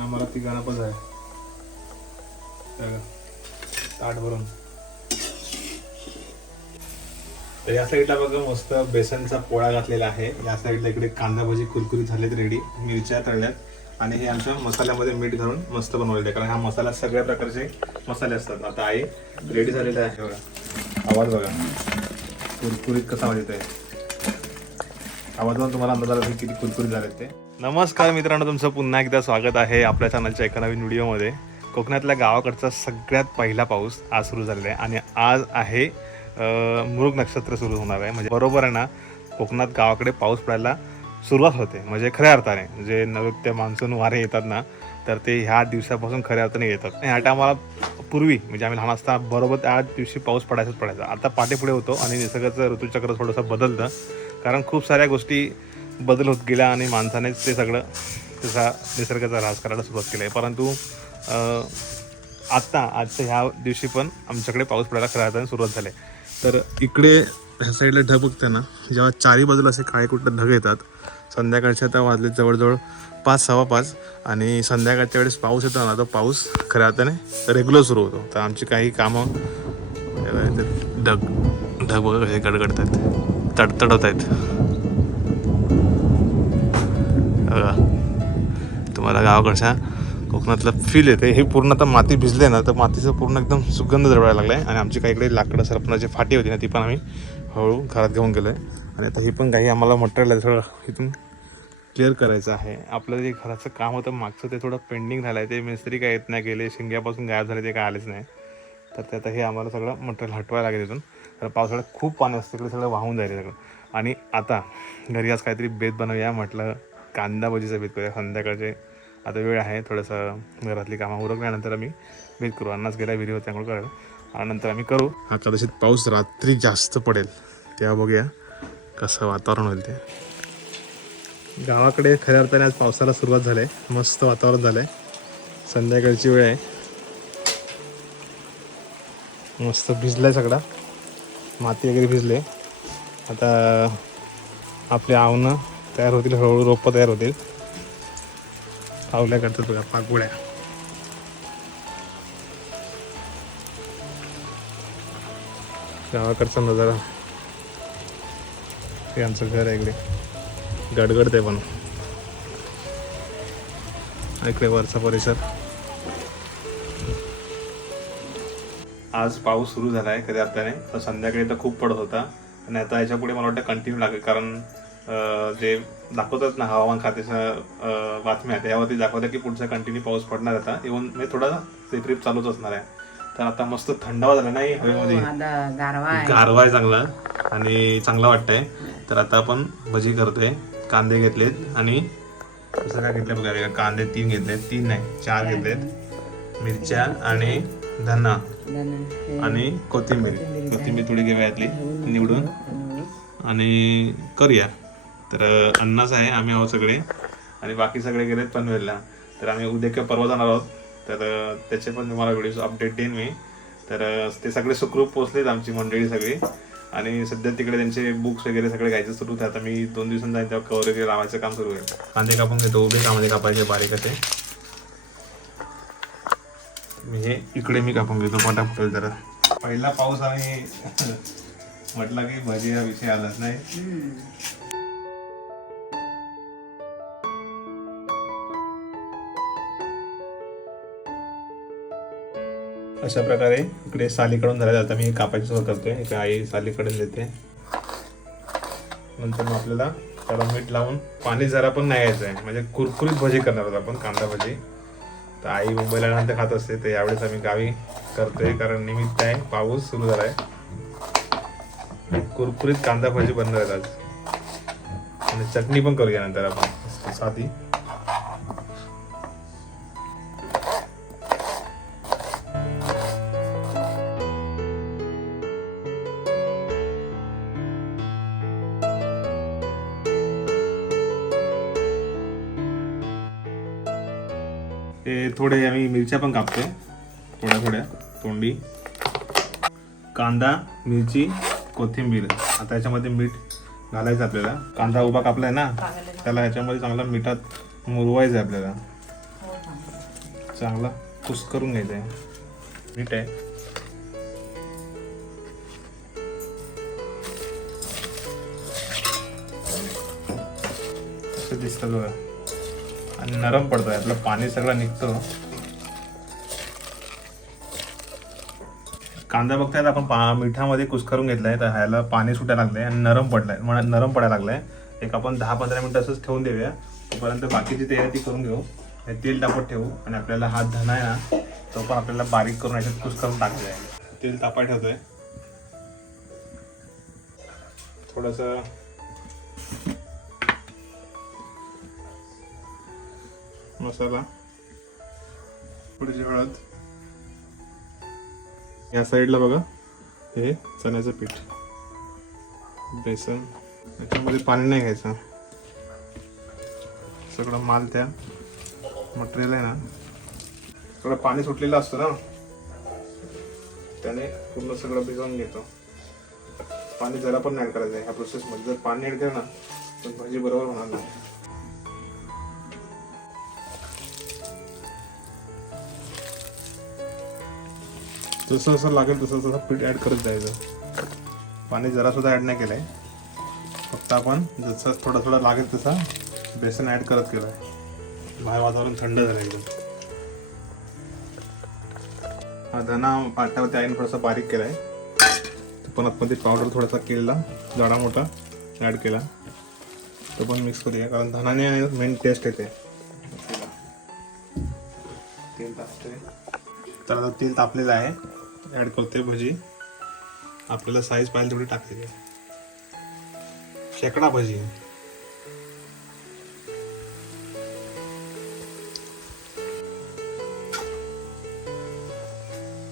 आम्हाला ती पण आहे ताट भरून. तर या साईडला बघा मस्त बेसनचा पोळा घातलेला आहे. या साईडला इकडे कांदा भजी कुरकुरी झालेत रेडी मिरच्या तळल्यात. आणि हे आमच्या मसाल्यामध्ये मीठ घालून मस्त बनवलेलं आहे. कारण हा मसाला सगळ्या प्रकारचे मसाले असतात. आता आई रेडी झालेला आहे बघा. आवाज बघा. कुरकुरीत कसा आवाज येत आहे आवाजावर तुम्हाला अंदाज आला किती कुरकुरीत झाले ते. नमस्कार मित्रांनो तुमचं पुन्हा एकदा स्वागत आहे आपल्या चॅनलच्या एका नवीन व्हिडिओमध्ये. कोकणातल्या गावाकडचा सगळ्यात पहिला पाऊस आज सुरू झालेला आहे आणि आज आहे मृग नक्षत्र सुरू होणार आहे. म्हणजे बरोबर आहे ना कोकणात गावाकडे पाऊस पडायला सुरुवात होते. म्हणजे खऱ्या अर्थाने जे नैऋत्य मान्सून वारे येतात ना तर ते ह्या दिवसापासून खऱ्या अर्थाने येतात. आणि ह्या टायमाला पूर्वी म्हणजे आम्ही लहान असताना बरोबर त्या दिवशी पाऊस पडायचाच पडायचा. आता पाठीपुढे होतो आणि निसर्गाचं ऋतुचक्र थोडंसं बदलतं. कारण खूप साऱ्या गोष्टी बदल होत गेला आणि माणसानेच ते सगळं त्याचा निसर्गाचा ऱ्हास करायला सुरुवात केली आहे. परंतु आत्ता आजच्या ह्या दिवशी पण आमच्याकडे पाऊस पडायला खऱ्या अर्थाने सुरुवात झाली तर इकडे ह्या साईडला ढग बघते ना जेव्हा चारी बाजूला असे काळे कुठं ढग येतात संध्याकाळच्या आता वाजले जवळजवळ पाच सव्वा पाच आणि संध्याकाळच्या वेळेस पाऊस येतो ना तो पाऊस खऱ्या अर्थाने रेग्युलर सुरू होतो. तर आमची काही कामं ते ढग ढग बघा कसे गडगडत आहेत तडतडत आहेत बघा. तुम्हाला गावाकडच्या कोकणातला फील येते हे पूर्ण आता माती भिजले ना तर मातीचं पूर्ण एकदम सुगंध जळवायला लागला आहे आणि आमची काही इकडे लाकडं सरपणाची फाटी होती ना ती पण आम्ही हळू घरात घेऊन गेलो आहे आणि आता ही पण काही आम्हाला मटेरियल आहे सगळं इथून क्लिअर करायचं आहे. आपलं जे घराचं काम होतं मागचं ते थोडं पेंडिंग झालं आहे ते मिस्त्री काय येत नाही गेले शिंग्यापासून गायब झाले ते काय आलेच नाही. तर ते आता हे आम्हाला सगळं मटेरियल हटवायला लागेल इथून. तर पावसाळ्यात खूप पाणी असतं तिकडे सगळं वाहून जायचं सगळं. आणि आता घरी आज काहीतरी बेत बनवूया म्हटलं. कांदा भजीचा बेत करूया. संध्याकाळचे आता वेळ आहे थोडंसं घरातली कामं उरकल्यानंतर आम्ही बेत करू. अन्नाच गेला विहिरी त्यामुळे करायला आणि नंतर आम्ही करू. हा कदाचित पाऊस रात्री जास्त पडेल. तेव्हा बघूया कसं वातावरण होईल ते. गावाकडे खऱ्या अर्थाने आज पावसाला सुरुवात झाली आहे. मस्त वातावरण झालं आहे. संध्याकाळची वेळ आहे. मस्त भिजलाय सगळा. माती वगैरे भिजले आता आपली आवनं तयार होतील हळूहळू रोपं तयार होतील. आवल्या करतात बघा पाकगुळ्या गावाकडचा नजारा. हे आमचं घर आहे इकडे. गडगडते पण. इकडे वरचा परिसर. आज पाऊस सुरू झाला आहे कधी अर्थाने तर संध्याकाळी तर खूप पडत होता. आणि आता याच्यापुढे मला वाटतं कंटिन्यू लागेल कारण जे दाखवतात ना हवामान खात्याच्या बातम्या त्यावरती दाखवतात की पुढचा कंटिन्यू पाऊस पडणार आता. इव्हन म्हणजे थोडा रिप चालूच असणार आहे. तर आता मस्त थंडावा झाला नाही हवेमध्ये? आता गारवा आहे. चांगला. आणि चांगला वाटतंय. तर आता आपण भजी करतोय. कांदे घेतलेत आणि कसं काय घेतलं बघा. कांदे तीन घेतलेत. तीन नाही चार घेतलेत. मिरच्या आणि धना. आणि कोथिंबीर. कोथिंबीर थोडी घेऊया यातली निवडून. आणि करूया. तर अं, आहे आम्ही आहोत सगळे. आणि बाकी सगळे गेलेत पनवेलला तर आम्ही उद्या किंवा परवा जाणार आहोत. तर त्याचे पण तुम्हाला व्हिडिओ अपडेट देईन मी. तर ते सगळे सुखरूप पोचलेत आमची मंडळी सगळी. आणि सध्या तिकडे त्यांचे बुक्स वगैरे सगळे घ्यायचं सुरू होते. आता मी दोन दिवसांनी जाईन तेव्हा कवर वगैरे लावायचं काम सुरू आहे कांदे कापून घेतो उभे कांदे कापायचे बारीक असे. म्हणजे इकडे मी कापून घेतो पटापट जरा पहिला पाऊस आणि म्हटलं की भजी हा विषय आलाच नाही. अशा प्रकारे इकडे सालीकडून धरायला आता मी कापायची सुरुवात करतोय. इकडे आई सालीकडून देते. नंतर मग आपल्याला त्याला मीठ लावून पाणी जरा पण नाही घ्यायचं आहे म्हणजे कुरकुरीत भजी करणार आहोत आपण कांदा भजी. तर आई मुंबईला नंतर खात असते तर यावेळेस आम्ही गावी करतोय. कारण निमित्त आहे पाऊस सुरू झालाय. कुरकुरीत कांदा भजी बनणार आज. आणि चटणी पण करूया नंतर आपण. साधी. थोडे आम्ही मिरच्या पण कापतोय. थोड्या थोड्या. तोंडी. कांदा मिरची कोथिंबीर. आता याच्यामध्ये मीठ घालायचं आपल्याला. कांदा उभा कापलाय ना त्याला ह्याच्यामध्ये चांगला मिठात मुरवायचं आहे आपल्याला. चांगला कुस करून घ्यायचं आहे मीठ आहे. दिसतं बघा. आणि नरम पडतो यातलं पाणी सगळं निघतं. कांदा बघतायत आपण पा मिठामध्ये कुस्करून घेतलाय तर ह्याला पाणी सुटायला लागलंय आणि नरम पडलाय म्हणा नरम पडायला लागलाय. एक आपण दहा पंधरा मिनिटं असंच ठेवून देऊया. तोपर्यंत बाकीची तयारी ती करून घेऊ. हे तेल टाकत ठेवू आणि आपल्याला हात धना आहे ना तो पण आपल्याला बारीक करून याच्यात कुस्करून टाकलाय. तेल तापाय ठेवतोय. थोडंसं मसाला थोडीशी हळद. या साईडला बघा हे चण्याचं पीठ. बेसन. याच्यामध्ये पाणी नाही घ्यायचं. सगळं माल त्या मटेरियल आहे ना. सगळं पाणी सुटलेलं असतं ना. त्याने पूर्ण सगळं भिजवून घेतो. पाणी जरा पण ऍड करायचं आहे. ह्या प्रोसेसमध्ये जर पाणी ऍड केलं ना तर भाजी बरोबर होणार नाही. जसं जसं लागेल तसं तसं पीठ ॲड करत जायचं. पाणी जरासुद्धा ॲड नाही केलं आहे फक्त आपण जसं थोडा थोडा लागेल तसा बेसन ॲड करत केलं आहे बाहेर वातावरण थंड झालं एकदम. हा धना पाट्यावरती आईने थोडासा बारीक केला तो पण आतमध्ये पावडर थोडासा केलेला जाडा मोठा ॲड केला. तो पण मिक्स करूया कारण धनाने मेन टेस्ट येते. तेल तापते तर आता तेल तापलेलं आहे. ऍड करतोय भजी. आपल्याला साईज पाहिजे तेवढी टाकायची आहे. शेकडा भजी.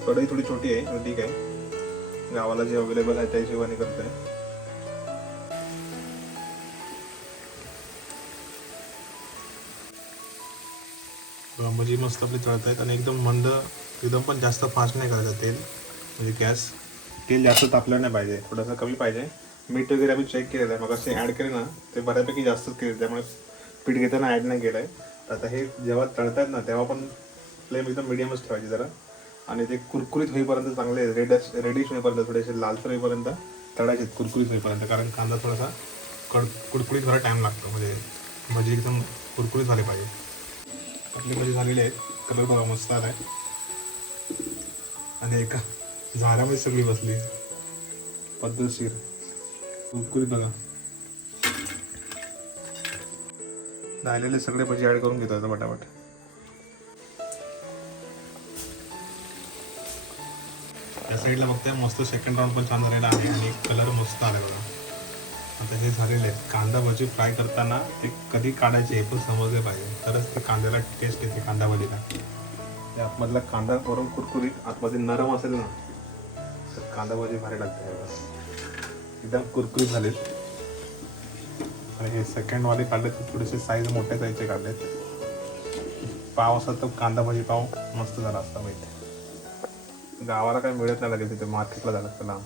कढई थोडी छोटी आहे ठीक आहे. गावाला जे अवेलेबल आहे त्या हिशोबाने करतोय. भजी मस्त आपली तळत आहेत आणि एकदम मंद एकदम पण जास्त फास्ट नाही करायचं तेल म्हणजे गॅस तेल जास्त तापलं नाही पाहिजे थोडंसं कमी पाहिजे. मीठ वगैरे आम्ही चेक केलेलं आहे मग असे ॲड केले ना ते बऱ्यापैकी जास्तच केले त्यामुळे पीठ घेताना ॲड नाही केलं आहे आता हे जेव्हा तळतात ना तेव्हा पण फ्लेम एकदम मिडियमच ठेवायची जरा. आणि ते कुरकुरीत होईपर्यंत चांगले रेडश रेडिश होईपर्यंत थोडेसे लालसर होईपर्यंत तळायचे कुरकुरीत होईपर्यंत. कारण कांदा थोडासा कड कुडकुडीत व्हायला टाईम लागतो म्हणजे भजी एकदम कुरकुरीत झाले पाहिजे. आपले भजी झालेली आहेत. कलर बघा मस्त आलाय. आणि एका झाडामध्ये सगळी बसली पद्धतशीर. कुरकुरीत बघा. राहिलेले सगळे भजी ॲड करून घेतो पटापट. या साईडला बघताय मस्त सेकंड राऊंड पण छान झालेला आहे आणि कलर मस्त आला बघा. आता हे झालेले आहेत. कांदा भजी फ्राय करताना ते कधी काढायचे हे पण समजले पाहिजे. तरच ते कांद्याला टेस्ट येते कांदा भाजीला. ते आतमधला कांदा वरून कुरकुरीत आतमध्ये नरम असेल ना तर कांदा भाजी भारी लागते एकदम कुरकुरीत झाले. आणि हे सेकंड वाले काढले तर थोडेसे साईज मोठे जायचे काढलेत पाव असा तर कांदा भाजी पाव मस्त झाला असता माहिती गावाला काय मिळत नाही लागेल तिथे मार्केटला झालं असतं लांब.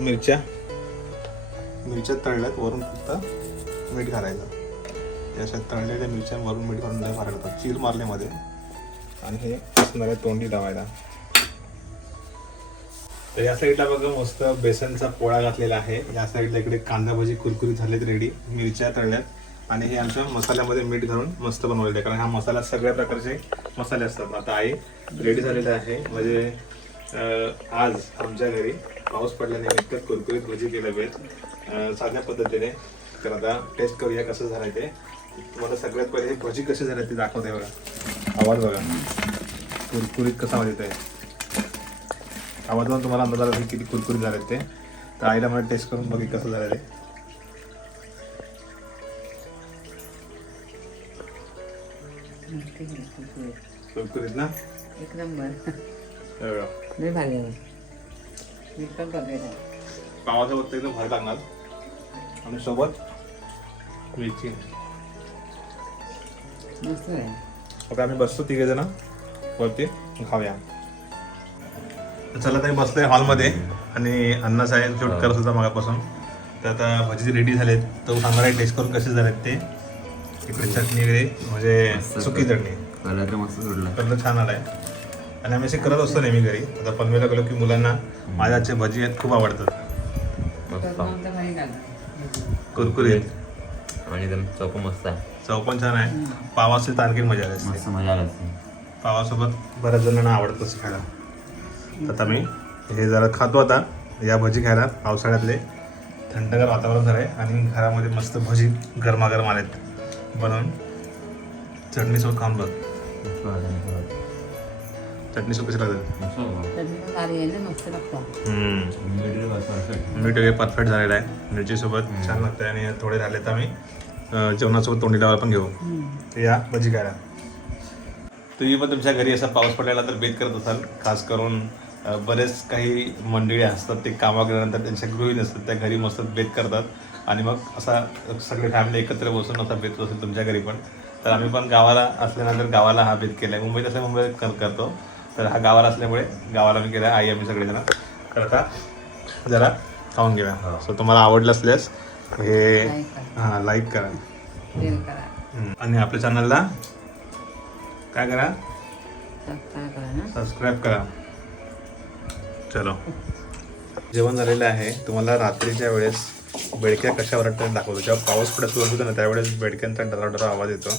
मिरच्या. मिरच्या तळल्यात वरून फक्त मीठ घालायचं. त्याच्यात अशा तळलेल्या मिरच्या वरून मीठ घालून लय भारी चीर मारल्यामध्ये. आणि हे असणाऱ्या तोंडी लावायला. तर या साईडला बघा मस्त बेसनचा पोळा घातलेला आहे. या साईडला इकडे कांदा भजी कुरकुरी झालेत रेडी मिरच्या तळल्यात. आणि हे आमच्या मसाल्यामध्ये मीठ घालून मस्त बनवलेलं आहे. कारण हा मसाला सगळ्या प्रकारचे मसाले असतात. आता आई रेडी झालेला आहे. म्हणजे आज आमच्या घरी पाऊस पडल्यानिमित्त कुरकुरीत भजी केलं आहेत साध्या पद्धतीने. तर आता टेस्ट करूया कसं झालंय ते. तुम्हाला सगळ्यात पहिले हे भजी कसे झाले ते दाखवते बघा. आवाज बघा. कुरकुरीत कसा आवाज येत आहे आवाजावरून तुम्हाला अंदाज आला किती कुरकुरीत झाले ते. तर आईला मला टेस्ट करून बघी कसं झालं ते. कुरकुरीत. ना? एक नंबर. पण बघायला पावासोबत तर एकदम भारी लागणार आणि सोबत मिरची। मस्त आहे मग आम्ही बसतो तिघे जण. वरती खाऊया. तर चला ताई बसलोय हॉलमध्ये. आणि अण्णा साहेब शूट करत होता मगापासून. तर आता भजी रेडी झालेत. तो सांगणार आहे टेस्ट करून कसे झालेत ते. इकडे चटणी वगैरे म्हणजे सुकी चटणी. कलर मस्त सोडला कलर छान आलाय. आणि आम्ही असे करत असतो नेहमी घरी. आता पनवेलला गेलो की मुलांना माझ्या भजी आहेत खूप आवडतात. कुरकुरीत. आणि एकदम चौक मस्त आहे. चव पण छान आहे. पाव असेल तर आणखीन मजा आली असते. मस्त मजा आली असते. पावासोबत बऱ्याच जणांना आवडतं असं खायला. आता मी हे जरा खातो आता. या भजी खायला. पावसाळ्यातले थंडगार वातावरण झालं आहे आणि घरामध्ये मस्त भजी गरमागरम आलेत. बनवून चटणीसोबत खाऊन बघ. चटणी पण भारी आहे ना मस्त लागतं. मीठ वगैरे परफेक्ट झालेलं आहे. मिरचीसोबत छान लागतं आणि थोडे राहिले तर आम्ही जेवणासोबत तोंडी लावायला पण घेऊ. या भजी खायला. तुम्ही पण तुमच्या घरी असा पाऊस पडलेला तर बेत करत असाल. खास करून बरेच काही मंडळी असतात ते कामा गेल्यानंतर त्यांच्या गृहिणी असतात त्या घरी मस्त बेत करतात. आणि मग असा सगळे फॅमिली एकत्र बसून असा बेत असेल तुमच्या घरी पण. तर आम्ही पण गावाला असल्यानंतर गावाला हा बेत केला आहे मुंबईत असल्या मुंबईत कर करतो. तर हा गावाला असल्यामुळे गावाला मी केला आई आम्ही सगळेजण. करता जरा खाऊन घेऊया. सो तुम्हाला आवडलं असल्यास हे. हां लाईक करा. आणि आपल्या चॅनलला काय करा? सबस्क्राईब करा ना. सबस्क्राईब करा. चलो. जेवण झालेलं आहे. तुम्हाला रात्रीच्या वेळेस बेडक्या कशा वरटतात दाखवतो. जेव्हा पाऊस पडत सुरू होतो ना त्यावेळेस बेडक्यांचा डराडरा आवाज येतो.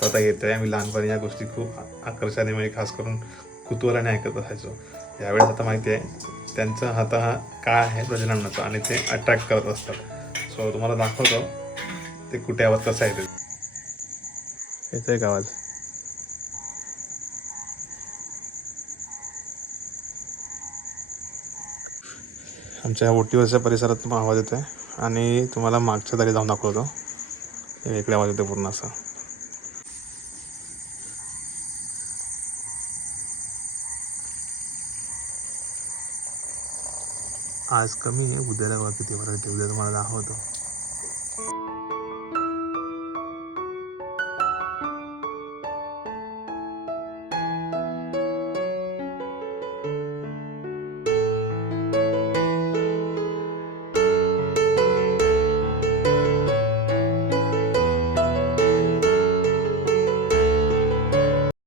तो आता येतोय. आम्ही लहानपणी या गोष्टी खूप आकर्षाने म्हणजे खास करून कुतूहलाने ऐकत असायचो यावेळेस आता माहिती आहे त्यांचा हात हा काय आहे प्रजननाचा आणि ते अट्रॅक्ट करत असतात. सो तुम्हाला दाखवतो ते कुठे आवाज कसा येते येतो का आवाज? आमच्या ओटीवरच्या परिसरात पण आवाज येतो आहे आणि तुम्हाला मागच्या दारी जाऊन दाखवतो. वेगळे इकडे आवाज येतो पूर्ण असं. आज कमी आहे. उद्याला बघा किती बरं उद्या तुम्हाला दाखवतो.